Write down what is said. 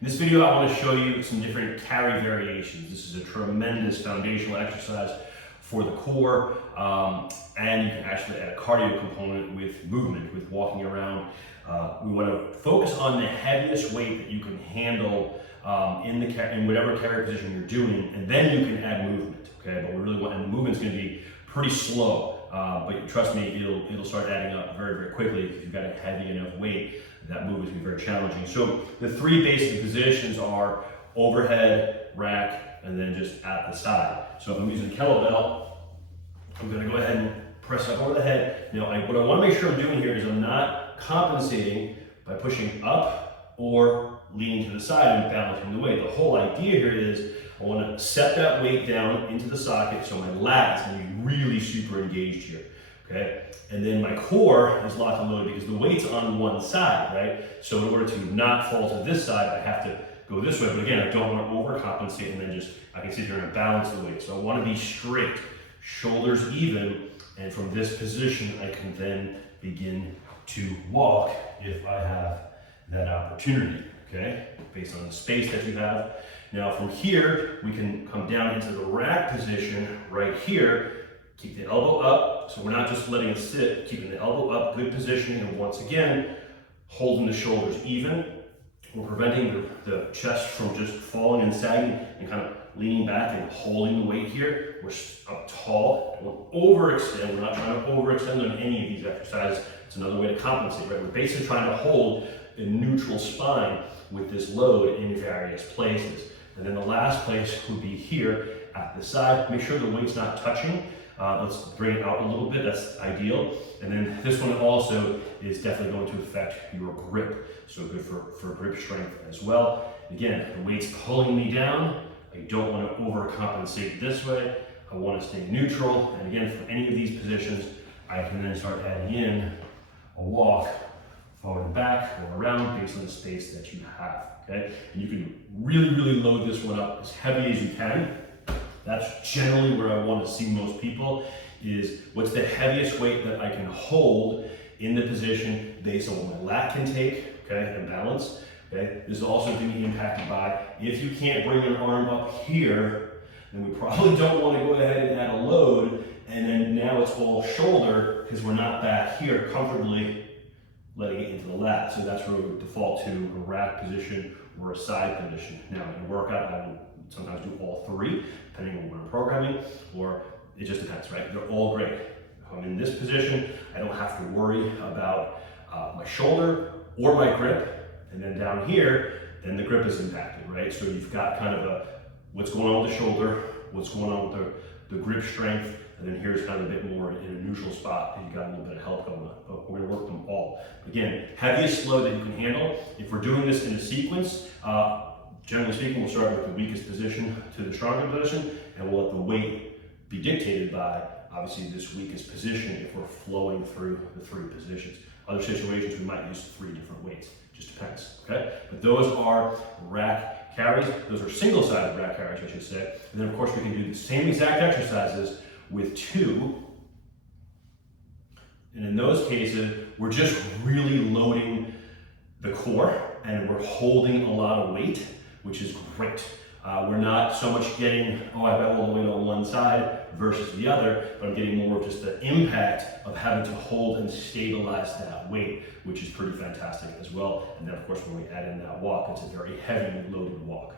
In this video, I want to show you some different carry variations. This is a tremendous foundational exercise for the core, and you can actually add a cardio component with movement, with walking around. We want to focus on the heaviest weight that you can handle in whatever carry position you're doing, and then you can add movement. Okay, but we really want, and the movement's going to be pretty slow, but trust me, it'll start adding up very, very quickly if you've got a heavy enough weight. That move is going to be very challenging. So the three basic positions are overhead, rack, and then just at the side. So if I'm using kettlebell, I'm going to go ahead and press up over the head. Now, what I want to make sure I'm doing here is I'm not compensating by pushing up or leaning to the side and balancing the weight. The whole idea here is I want to set that weight down into the socket so my lat is going to be really super engaged here. Okay, and then my core is locked and loaded because the weight's on one side, right? So in order to not fall to this side, I have to go this way. But again, I don't want to overcompensate and then I can sit here and balance the weight. So I want to be straight, shoulders even, and from this position, I can then begin to walk if I have that opportunity, okay? Based on the space that you have. Now from here, we can come down into the rack position right here. Keep the elbow up, so we're not just letting it sit, keeping the elbow up, good positioning, and once again, holding the shoulders even. We're preventing the chest from just falling and sagging and kind of leaning back and holding the weight here. We're up tall, don't overextend. We're not trying to overextend on any of these exercises. It's another way to compensate, right? We're basically trying to hold a neutral spine with this load in various places. And then the last place would be here at the side. Make sure the weight's not touching. Let's bring it out a little bit, that's ideal. And then this one also is definitely going to affect your grip. So good for grip strength as well. Again, the weight's pulling me down. I don't want to overcompensate this way. I want to stay neutral. And again, for any of these positions, I can then start adding in a walk forward and back or around based on the space that you have, okay? And you can really, really load this one up as heavy as you can. That's generally where I want to see most people is what's the heaviest weight that I can hold in the position based on what my lat can take, okay, and balance, okay? This is also going to be impacted by if you can't bring your arm up here, then we probably don't want to go ahead and add a load, and then now it's all shoulder because we're not back here comfortably letting it into the lat. So that's where we would default to a rack position or a side position. Now in a workout, I will sometimes do all three, depending on what I'm programming, or it just depends, right? They're all great. If I'm in this position, I don't have to worry about my shoulder or my grip. And then down here, then the grip is impacted, right? So you've got kind of what's going on with the shoulder, what's going on with the grip strength, and then here's kind of a bit more in a neutral spot because you've got a little bit of help going on. But we're gonna work them all. Again, heaviest load that you can handle. If we're doing this in a sequence, generally speaking, we'll start with the weakest position to the stronger position, and we'll let the weight be dictated by, obviously, this weakest position if we're flowing through the three positions. Other situations, we might use three different weights. Just depends, okay? But those are rack carries. Those are single-sided rack carries, I should say. And then, of course, we can do the same exact exercises with two. And in those cases, we're just really loading the core, and we're holding a lot of weight, which is great. We're not so much getting, I've got all the weight on one side versus the other, but I'm getting more of just the impact of having to hold and stabilize that weight, which is pretty fantastic as well. And then of course, when we add in that walk, it's a very heavy loaded walk.